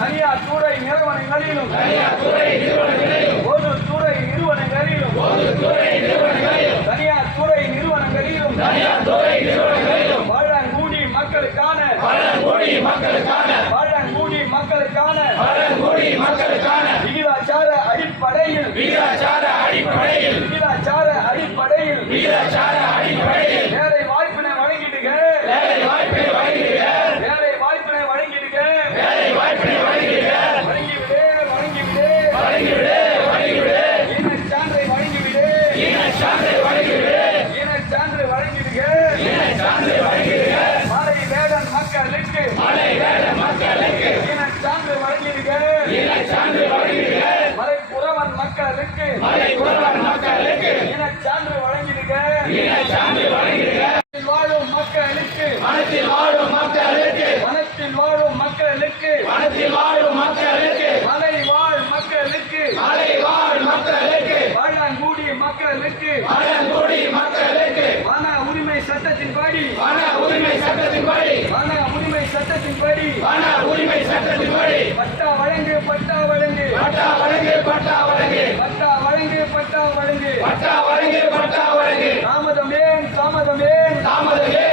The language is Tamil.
தனியார் துறை நிறுவனங்களிலும் பொதுத்துறை நிறுவனங்களிலும் தனியார் துறை நிறுவனங்களிலும் பழங்குடி மக்களுக்கான விகிதாச்சார அடிப்படையில் வேலை வாய்ப்பினை வழங்கிடுக மலைப்புறவன் மக்களுக்கு இனச்சான்று வழங்கிடுக வாழும் மக்களுக்கு வனத்தில் வாழும் மக்களுக்கு மலை வாழ் மக்களுக்கு பழங்குடி மக்களுக்கு வன உரிமை சட்டத்தின்படி பட்டா வழங்கு தாமதம் ஏன்